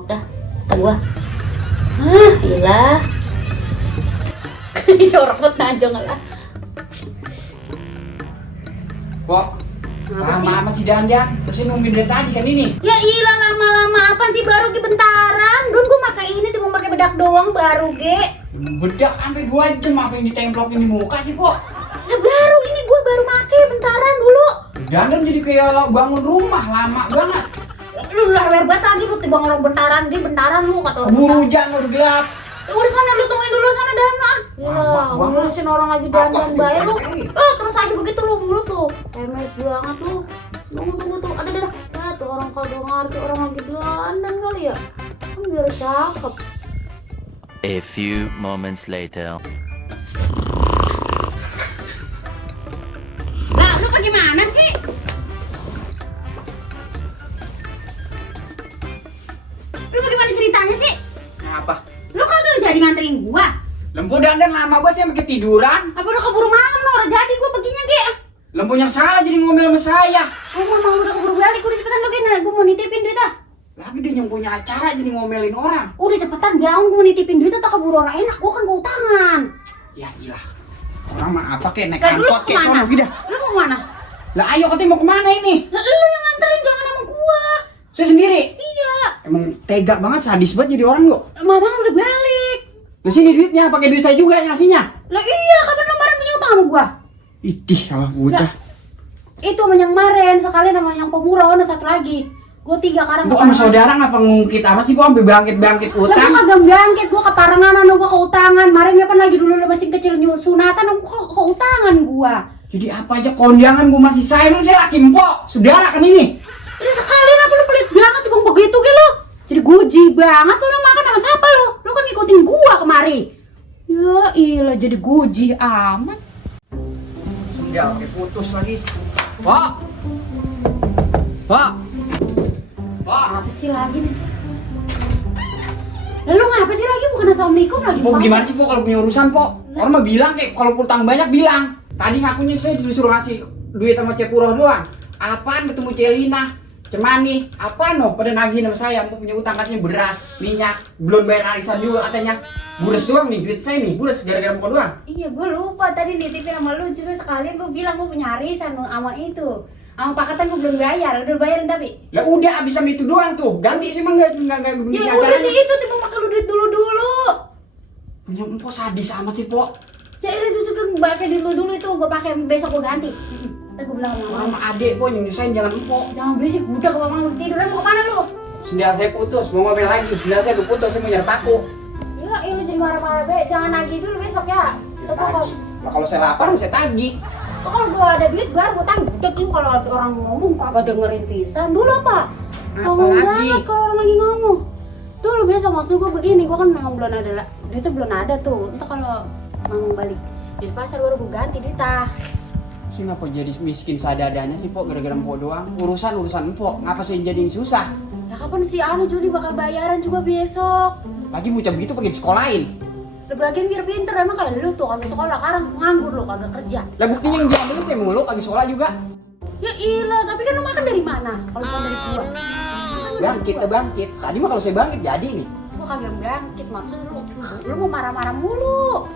nengok dah. Kata gua. Iyalah. Jorok banget najong lah. Pok, lama amat si Dandan. Terus nungguin dari tadi kan ini. Ya ilah lama-lama apaan sih baru ge bentaran. Dun gua pakai ini cuma pakai bedak doang baru ge. Bedak sampai 2 jam apa yang ditemplokin di muka sih, Pok? Lah baru ini gua baru pakai bentaran dulu. Dandan jadi kayak bangun rumah lama banget. Lu lewer banget lagi lu tiba orang bentaran, dia bentaran lu kata orang. Keburu hujan udah gelap. Ya udah sana lu tungguin dulu sana dan ah. Gila, ngurusin orang lagi dandan bayar lu. Terus aja begitu lu mulu tuh. MS banget lu. Tunggu tuh. Ada. Ya tuh orang kagak ngerti orang lagi dandan kali ya. Kan biar cakep. A few moments later. Lah, lu bagaimana sih? Lu bagaimana ceritanya sih? Apa? Lu kagak jadi nganterin gua? Lempu Dandan lama banget sih sampai ketiduran. Apa udah keburu malam lu orang jadi gua baginya ge? Lempunya salah jadi ngomel sama saya. Oh, mau udah keburu balik, udah cepetan lu gini, gua mau nitipin duit ah. Tapi dia yang punya acara jadi ngomelin orang. Udah cepetan gaung gua mau nitipin duit atau keburu orang enak, gua kan keutangan. Ya ilah. Orang mah apa kek naik Lah dulu angkot kayak kemana? sono gitu. Lu mau kemana? Lah ayo katanya mau kemana ini? Lah lu yang nganterin jangan sama gua. Saya sendiri. Iya. Emang tega banget, sadis banget jadi orang lo. Mama udah balik. Nah sini duitnya, pakai duit saya juga yang ngasihnya. Lah iya, kapan lu kemarin punya utang sama gua? Idih salah bocah. Itu sama yang kemarin, sekalian sama yang pemurah, ada satu lagi. Gua 3 karang. Lu sama saudara ngapa ngungkit amat sih, Bu? Sampai bangkit-bangkit Lah utang. gua kagak bangkit, gua keparangan gua keutangan. Kemarin kapan lagi dulu lu masih kecil sunatan aku keutangan gua. Jadi apa aja kondangan gua masih sayang, emang saya laki empok. Saudara kan ini. Ini sekalian apa lu pelit banget bang begitu gitu lu. Jadi guji banget lu makan sama siapa lu? Lu kan ngikutin gua kemari. Ya ilah jadi guji amat. Ya, oke putus lagi. Pak. Pak. Pak. Apa sih lagi nih sih? Lalu ngapa sih lagi bukan assalamualaikum lagi? Pok gimana sih, Pok, kalau punya urusan, Pok? Orang mah bilang kayak kalau utang banyak bilang. Tadi ngakunya saya disuruh ngasih duit sama Cepuroh doang. Apaan ketemu Celina? Cemani, apaan no? Pada nagih sama saya, mau punya utang katanya beras, minyak, belum bayar arisan juga katanya. Bures doang nih, duit saya nih, bures gara-gara muka doang. Iya, gue lupa tadi nitipin sama lu juga sekalian gue bilang gue punya arisan sama itu. Sama pakatan gue belum bayar, udah bayarin tapi. Lah udah abis sama itu doang tuh, ganti sih emang enggak begini Ya udah sih itu tiba pakai lu duit dulu. Punya empok sadis amat sih, Pok. Ya itu juga pakai duit lu dulu itu gue pakai besok gue ganti. Ntar gue bilang sama Sama adek, Pok, yang nyusahin jangan empok. jangan berisik budak kalau mamang lu tiduran mau kemana lu? Sendal saya putus, mau ngomel lagi, sendal saya keputus, saya mau nyari paku. Ya ini jadi marah-marah be, jangan nagih dulu besok ya. Tuh kalau Nah, kalau saya lapar, saya tagih. kalau gue ada duit baru gue tagih. Budak lu kalau orang ngomong kagak dengerin pisan dulu apa? Sombong lagi? banget kalau orang lagi ngomong. Dulu biasa maksud gue begini, gue kan memang belum ada lah. Duit itu belum ada tuh. Entah kalau mamang balik dari pasar baru gue ganti duit ah. Sih ngapa jadi miskin seadanya sih, Pok, gara-gara empok doang. Urusan empok, ngapa saya jadi susah? Nah kapan si Anu Juli bakal bayaran juga besok? Lagi bocah begitu pengen sekolahin. Lebagian biar pinter emang kayak lu tuh kagak sekolah sekarang nganggur lu kagak kerja. Lah buktinya yang diambilin saya mulu, lagi sekolah juga. Ya ilah, tapi kan lu makan dari mana? Kalau bukan dari gua. Bangkit. Tadi mah kalau saya bangkit jadi nih. Gua kagak bangkit maksud lu mau marah-marah mulu.